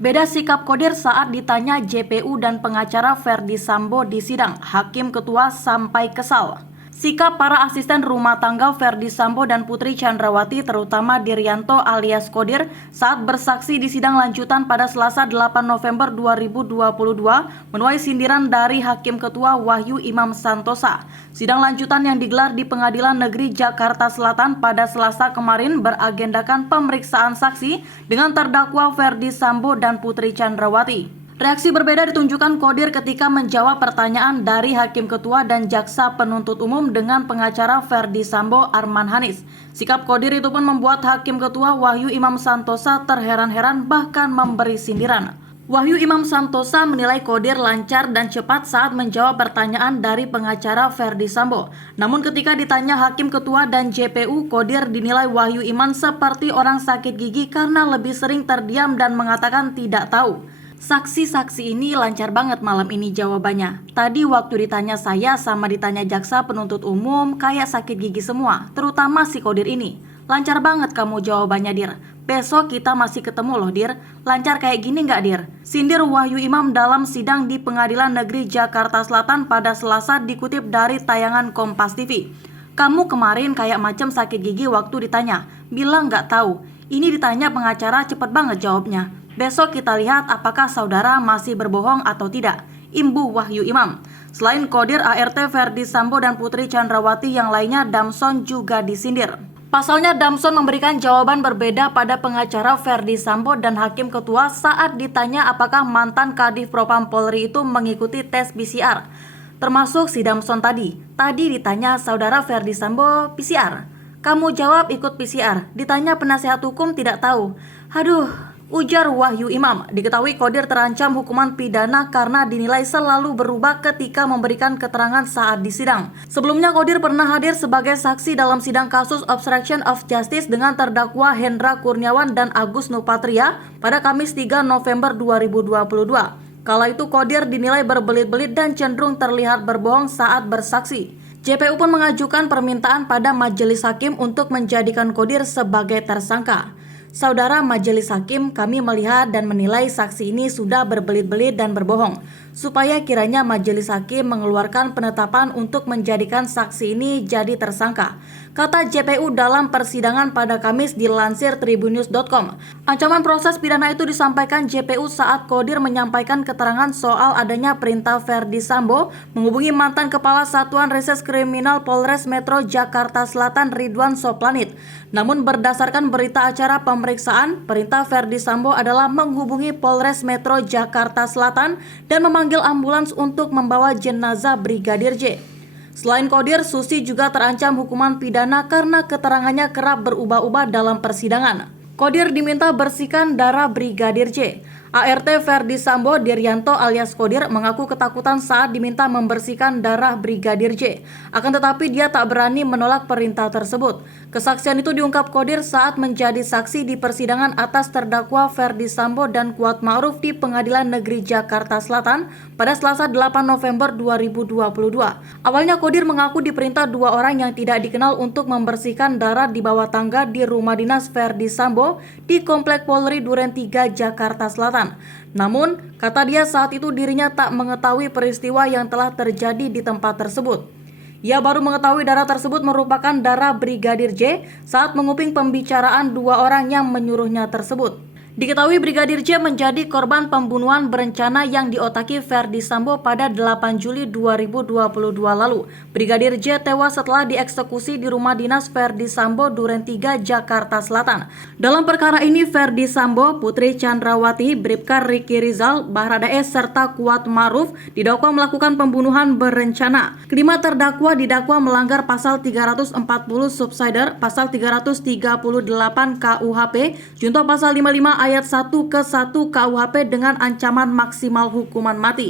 Beda sikap Kodir saat ditanya JPU dan pengacara Verdi Sambo di sidang. Hakim Ketua sampai kesal. Sikap para asisten rumah tangga Verdi Sambo dan Putri Chandrawati terutama Diryanto alias Kodir saat bersaksi di sidang lanjutan pada Selasa 8 November 2022 menuai sindiran dari Hakim Ketua Wahyu Imam Santosa. Sidang lanjutan yang digelar di Pengadilan Negeri Jakarta Selatan pada Selasa kemarin beragendakan pemeriksaan saksi dengan terdakwa Verdi Sambo dan Putri Chandrawati. Reaksi berbeda ditunjukkan Kodir ketika menjawab pertanyaan dari Hakim Ketua dan Jaksa Penuntut Umum dengan pengacara Verdi Sambo Arman Hanis. Sikap Kodir itu pun membuat Hakim Ketua Wahyu Imam Santosa terheran-heran bahkan memberi sindiran. Wahyu Imam Santosa menilai Kodir lancar dan cepat saat menjawab pertanyaan dari pengacara Verdi Sambo. Namun ketika ditanya Hakim Ketua dan JPU, Kodir dinilai Wahyu Imam seperti orang sakit gigi karena lebih sering terdiam dan mengatakan tidak tahu. Saksi-saksi ini lancar banget malam ini jawabannya. Tadi waktu ditanya saya sama ditanya jaksa penuntut umum kayak sakit gigi semua, terutama si Kodir ini. Lancar banget kamu jawabannya, Dir. Besok kita masih ketemu loh, Dir. Lancar kayak gini nggak, Dir? Sindir Wahyu Imam dalam sidang di Pengadilan Negeri Jakarta Selatan pada Selasa dikutip dari tayangan Kompas TV. Kamu kemarin kayak macam sakit gigi waktu ditanya, bilang nggak tahu. Ini ditanya pengacara cepet banget jawabnya. Besok kita lihat apakah saudara masih berbohong atau tidak. Imbu Wahyu Imam. Selain Kodir, ART Verdi Sambo dan Putri Chandrawati yang lainnya, Damson juga disindir. Pasalnya Damson memberikan jawaban berbeda pada pengacara Verdi Sambo dan Hakim Ketua saat ditanya apakah mantan Kadif Propam Polri itu mengikuti tes PCR. Termasuk si Damson tadi. Tadi ditanya saudara Verdi Sambo PCR. Kamu jawab ikut PCR. Ditanya penasihat hukum tidak tahu. Aduh, ujar Wahyu Imam. Diketahui Kodir terancam hukuman pidana karena dinilai selalu berubah ketika memberikan keterangan saat di sidang. Sebelumnya Kodir pernah hadir sebagai saksi dalam sidang kasus obstruction of justice dengan terdakwa Hendra Kurniawan dan Agus Nupatria pada Kamis 3 November 2022. Kala itu Kodir dinilai berbelit-belit dan cenderung terlihat berbohong saat bersaksi. JPU pun mengajukan permintaan pada majelis hakim untuk menjadikan Kodir sebagai tersangka. Saudara majelis hakim, kami melihat dan menilai saksi ini sudah berbelit-belit dan berbohong, supaya kiranya majelis hakim mengeluarkan penetapan untuk menjadikan saksi ini jadi tersangka, kata JPU dalam persidangan pada Kamis dilansir tribunnews.com. Ancaman proses pidana itu disampaikan JPU saat Kodir menyampaikan keterangan soal adanya perintah Verdi Sambo menghubungi mantan Kepala Satuan Reses Kriminal Polres Metro Jakarta Selatan Ridwan Soplanit. Namun berdasarkan berita acara pemeriksaan, perintah Verdi Sambo adalah menghubungi Polres Metro Jakarta Selatan dan memanggil ambulans untuk membawa jenazah Brigadir J. Selain Kodir, Susi juga terancam hukuman pidana karena keterangannya kerap berubah-ubah dalam persidangan. Kodir diminta bersihkan darah Brigadir J. ART Verdi Sambo Diryanto alias Kodir mengaku ketakutan saat diminta membersihkan darah Brigadir J. Akan tetapi dia tak berani menolak perintah tersebut. Kesaksian itu diungkap Kodir saat menjadi saksi di persidangan atas terdakwa Verdi Sambo dan Kuat Ma'ruf di Pengadilan Negeri Jakarta Selatan pada Selasa 8 November 2022. Awalnya Kodir mengaku diperintah dua orang yang tidak dikenal untuk membersihkan darah di bawah tangga di rumah dinas Verdi Sambo di Komplek Polri Duren 3 Jakarta Selatan. Namun, kata dia saat itu dirinya tak mengetahui peristiwa yang telah terjadi di tempat tersebut. Ia baru mengetahui darah tersebut merupakan darah Brigadir J saat menguping pembicaraan dua orang yang menyuruhnya tersebut. Diketahui Brigadir J menjadi korban pembunuhan berencana yang diotaki Verdi Sambo pada 8 Juli 2022 lalu. Brigadir J tewas setelah dieksekusi di rumah dinas Verdi Sambo Duren 3 Jakarta Selatan. Dalam perkara ini Verdi Sambo, Putri Chandrawati, Bribka Riki Rizal, Baradae serta Kuat Ma'ruf didakwa melakukan pembunuhan berencana. Kelima terdakwa didakwa melanggar pasal 340 subsider, pasal 338 KUHP, junto pasal 55 ayat 1 ke 1 KUHP dengan ancaman maksimal hukuman mati.